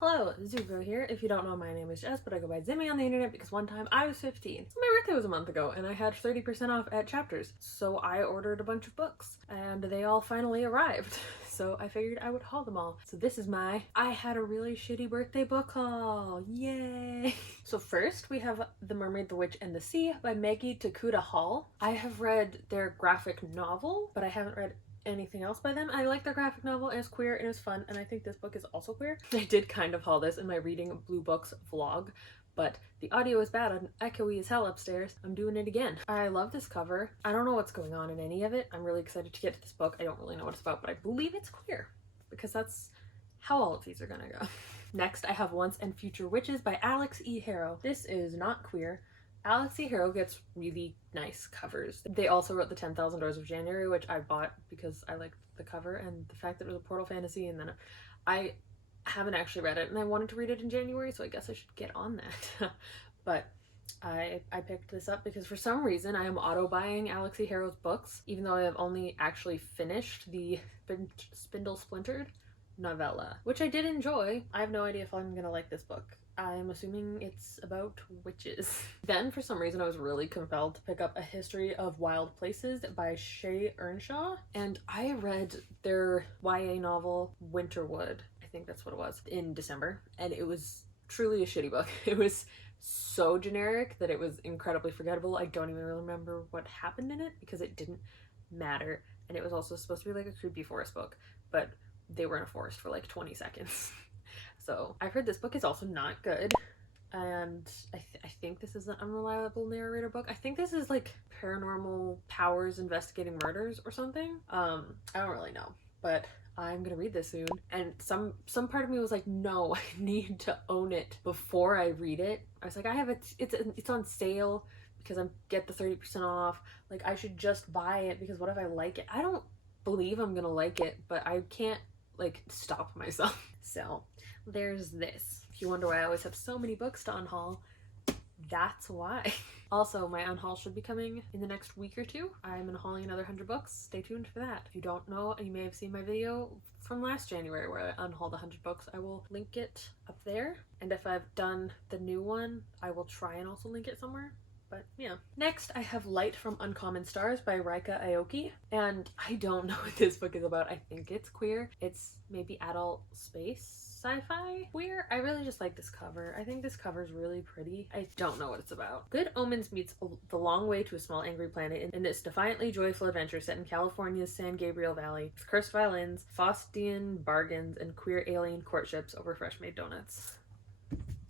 Hello, Zuko here. If you don't know, my name is Jess, but I go by Zimmy on the internet because one time I was 15. So my birthday was a month ago and I had 30% off at Chapters. So I ordered a bunch of books and they all finally arrived. So I figured I would haul them all. So this is my I had a really shitty birthday book haul. Yay! So first we have The Mermaid, the Witch, and the Sea by Maggie Takuda Hall. I have read their graphic novel, but I haven't read anything else by them. I like their graphic novel and it's queer and it's fun, and I think this book is also queer. I did kind of haul this in my Reading Blue Books vlog, but the audio is bad and echoey as hell upstairs. I'm doing it again. I love this cover. I don't know what's going on in any of it. I'm really excited to get to this book. I don't really know what it's about, but I believe it's queer because that's how all of these are gonna go. Next, I have Once and Future Witches by Alex E. Harrow. This is not queer. Alex E. Harrow gets really nice covers. They also wrote The 10,000 Doors of January, which I bought because I liked the cover and the fact that it was a portal fantasy, and then I haven't actually read it and I wanted to read it in January, so I guess I should get on that. But I picked this up because for some reason I am auto-buying Alex E. Harrow's books, even though I have only actually finished the Spindle Splintered novella, which I did enjoy. I have no idea if I'm gonna like this book. I'm assuming it's about witches. Then for some reason I was really compelled to pick up A History of Wild Places by Shea Ernshaw, and I read their YA novel Winterwood, I think that's what it was, in December, and it was truly a shitty book. It was so generic that it was incredibly forgettable. I don't even remember what happened in it because it didn't matter, and it was also supposed to be like a creepy forest book, but they were in a forest for like 20 seconds. So I've heard this book is also not good, and I think this is an unreliable narrator book. I think this is like Paranormal Powers Investigating Murders or something. I don't really know, but I'm gonna read this soon. And some part of me was like, no, I need to own it before I read it. I was like, I have it. It's on sale because I get the 30% off. Like I should just buy it because what if I like it? I don't believe I'm gonna like it, but I can't like stop myself. So there's this. If you wonder why I always have so many books to unhaul, that's why. Also, my unhaul should be coming in the next week or two. I'm unhauling another 100 books. Stay tuned for that. If you don't know, you may have seen my video from last January where I unhauled 100 books. I will link it up there. And if I've done the new one, I will try and also link it somewhere. But yeah. Next, I have Light from Uncommon Stars by Rika Aoki. And I don't know what this book is about. I think it's queer. It's maybe adult space sci-fi queer. I really just like this cover. I think this cover is really pretty. I don't know what it's about. Good Omens meets The Long Way to a Small Angry Planet in this defiantly joyful adventure set in California's San Gabriel Valley with cursed violins, Faustian bargains, and queer alien courtships over fresh-made donuts.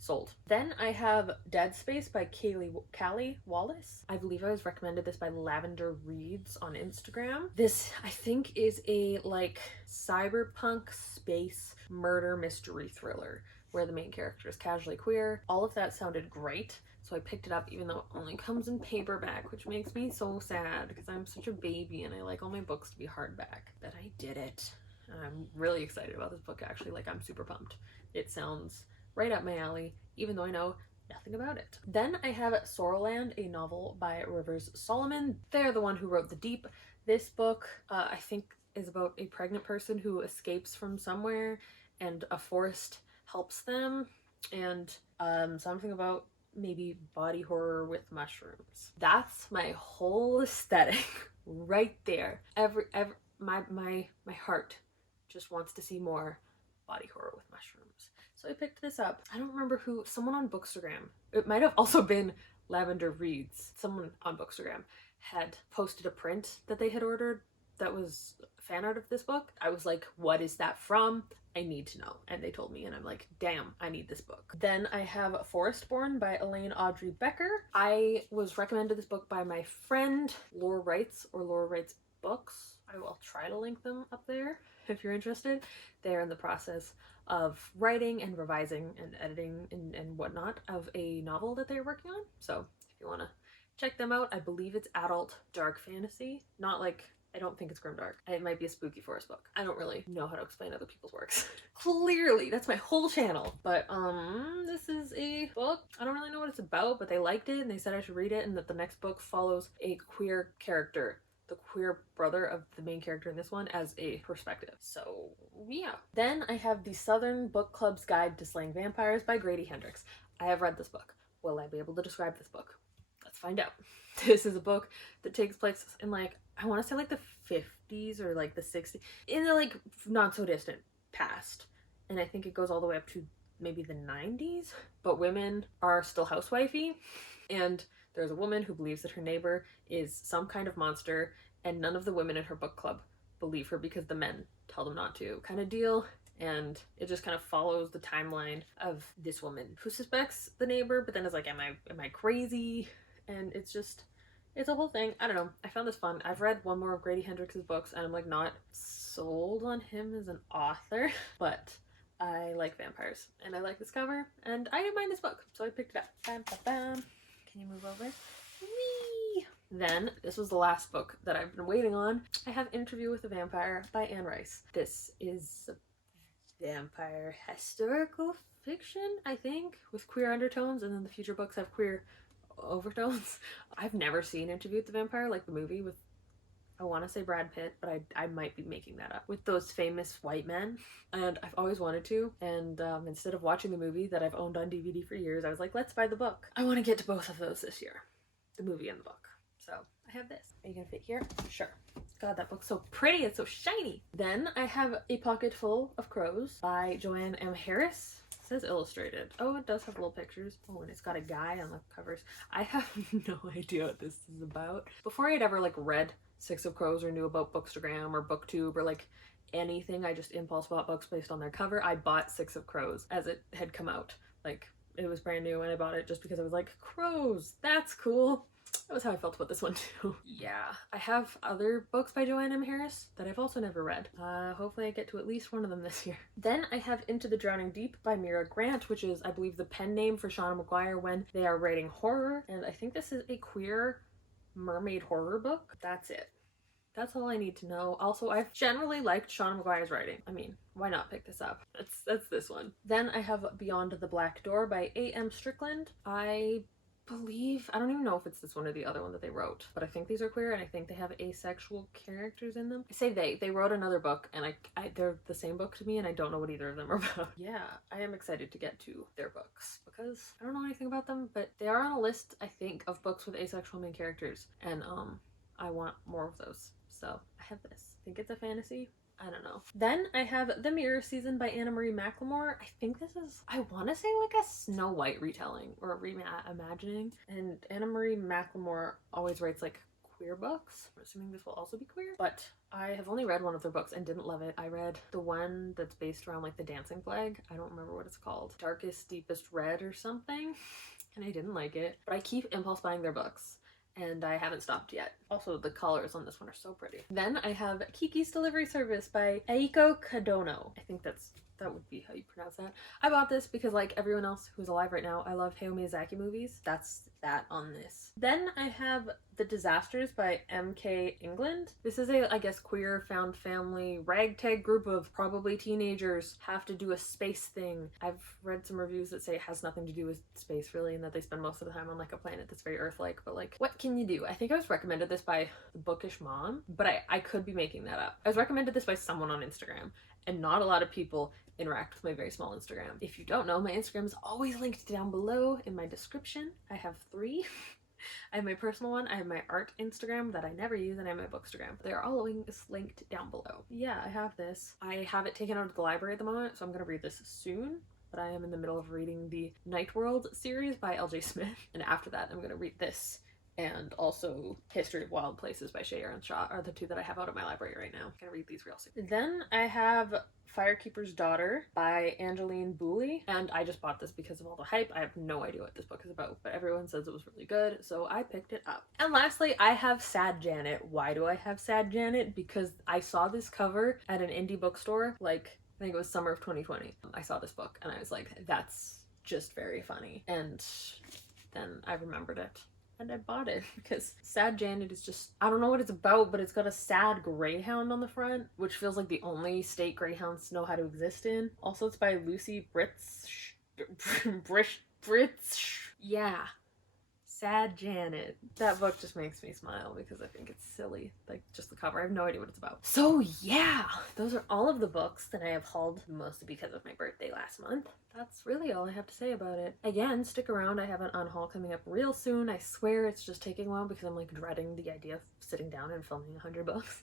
Sold. Then I have Dead Space by Callie Wallace. I believe I was recommended this by Lavender Reads on Instagram. This, I think, is a like cyberpunk space murder mystery thriller where the main character is casually queer. All of that sounded great, so I picked it up even though it only comes in paperback, which makes me so sad because I'm such a baby and I like all my books to be hardback. But I did it. And I'm really excited about this book actually. Like, I'm super pumped. It sounds right up my alley, even though I know nothing about it. Then I have Sorrowland, a novel by Rivers Solomon. They're the one who wrote The Deep. This book, I think, is about a pregnant person who escapes from somewhere and a forest helps them, and something about maybe body horror with mushrooms. That's my whole aesthetic right there. My heart just wants to see more body horror with mushrooms. So I picked this up. I don't remember who, someone on Bookstagram. It might have also been Lavender Reads. Someone on Bookstagram had posted a print that they had ordered that was fan art of this book. I was like, what is that from? I need to know. And they told me, and I'm like, damn, I need this book. Then I have Forestborn by Elaine Audrey Becker. I was recommended this book by my friend Laura Wrights, or Laura Wrights Books. I will try to link them up there if you're interested. They're in the process of writing and revising and editing and whatnot of a novel that they're working on. So if you want to check them out, I believe it's adult dark fantasy. Not like, I don't think it's grimdark. It might be a spooky forest book. I don't really know how to explain other people's works. Clearly, that's my whole channel. But this is a book. I don't really know what it's about, but they liked it and they said I should read it, and that the next book follows a queer character the queer brother of the main character in this one as a perspective. So yeah. Then I have The Southern Book Club's Guide to Slaying Vampires by Grady Hendrix. I have read this book. Will I be able to describe this book? Let's find out. This is a book that takes place in like, I want to say like the 50s or like the 60s, in the like not so distant past. And I think it goes all the way up to maybe the 90s. But women are still housewifey, and there's a woman who believes that her neighbor is some kind of monster, and none of the women in her book club believe her because the men tell them not to, kind of deal. And it just kind of follows the timeline of this woman who suspects the neighbor, but then is like, am I crazy? And it's a whole thing. I don't know. I found this fun. I've read one more of Grady Hendrix's books, and I'm like not sold on him as an author, but I like vampires, and I like this cover, and I didn't mind this book, so I picked it up. Bam, bam, bam. Can you move over? Whee! Then, this was the last book that I've been waiting on. I have Interview with a Vampire by Anne Rice. This is a vampire historical fiction, I think, with queer undertones, and then the future books have queer overtones. I've never seen Interview with the Vampire, like the movie with, I want to say Brad Pitt, but I might be making that up, with those famous white men, and I've always wanted to, and instead of watching the movie that I've owned on DVD for years, I was like, let's buy the book. I want to get to both of those this year, the movie and the book. So I have this. Are you gonna fit here? Sure. God, that book's so pretty, it's so shiny. Then I have A Pocket Full of Crows by Joanne M. Harris. It says illustrated. Oh, it does have little pictures. Oh, and it's got a guy on the covers. I have no idea what this is about. Before I'd ever like read Six of Crows or knew about Bookstagram or BookTube or like anything, I just impulse bought books based on their cover. I bought Six of Crows as it had come out. Like, it was brand new and I bought it just because I was like, crows, that's cool. That was how I felt about this one too. Yeah, I have other books by Joanne M. Harris that I've also never read. Hopefully I get to at least one of them this year. Then I have Into the Drowning Deep by Mira Grant, which is, I believe, the pen name for Shauna Maguire when they are writing horror. And I think this is a queer mermaid horror book. That's it. That's all I need to know. Also, I've generally liked Shauna Maguire's writing. I mean, why not pick this up? That's this one. Then I have Beyond the Black Door by A.M. Strickland. I don't even know if it's this one or the other one that they wrote, but I think these are queer and I think they have asexual characters in them. I say they wrote another book and they're the same book to me and I don't know what either of them are about. Yeah, I am excited to get to their books because I don't know anything about them, but they are on a list, I think, of books with asexual main characters, and I want more of those. So I have this. I think it's a fantasy. I don't know. Then I have The Mirror Season by Anna Marie McLemore. I think this is, I want to say like a Snow White retelling or a reimagining. And Anna Marie McLemore always writes like queer books. I'm assuming this will also be queer. But I have only read one of their books and didn't love it. I read the one that's based around like the dancing flag. I don't remember what it's called. Darkest, Deepest Red or something. And I didn't like it. But I keep impulse buying their books, and I haven't stopped yet. Also, the colors on this one are so pretty. Then I have Kiki's Delivery Service by Aiko Kadono. I think that would be how you pronounce that. I bought this because, like everyone else who's alive right now, I love Hayao Miyazaki movies. That's that on this. Then I have The Disasters by M.K. England. This is a, I guess, queer found family ragtag group of probably teenagers have to do a space thing. I've read some reviews that say it has nothing to do with space really, and that they spend most of the time on like a planet that's very Earth-like, but like, what can you do? I think I was recommended this by The Bookish Mom, but I could be making that up. I was recommended this by someone on Instagram, and not a lot of people interact with my very small Instagram. If you don't know, my Instagram is always linked down below in my description. I have 3. I have my personal one, I have my art Instagram that I never use, and I have my Bookstagram. They're all linked down below. Yeah, I have this. I have it taken out of the library at the moment, so I'm gonna read this soon. But I am in the middle of reading the Night World series by L.J. Smith, and after that I'm gonna read this. And also History of Wild Places by Shea Ernshaw are the 2 that I have out of my library right now. I'm gonna read these real soon. Then I have Firekeeper's Daughter by Angeline Booley, and I just bought this because of all the hype. I have no idea what this book is about, but everyone says it was really good, so I picked it up. And lastly, I have Sad Janet. Why do I have Sad Janet? Because I saw this cover at an indie bookstore, like, I think it was summer of 2020. I saw this book and I was like, that's just very funny. And then I remembered it. And I bought it because Sad Janet is just, I don't know what it's about, but it's got a sad greyhound on the front, which feels like the only state greyhounds know how to exist in. Also, it's by Lucy Britz. Yeah. Sad Janet. That book just makes me smile because I think it's silly. Like, just the cover. I have no idea what it's about. So yeah, those are all of the books that I have hauled, mostly because of my birthday last month. That's really all I have to say about it. Again, stick around. I have an unhaul coming up real soon. I swear it's just taking a while because I'm like dreading the idea of sitting down and filming 100 books.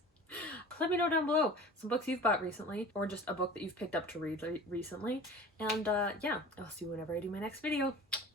Let me know down below some books you've bought recently, or just a book that you've picked up to read recently. And yeah, I'll see you whenever I do my next video.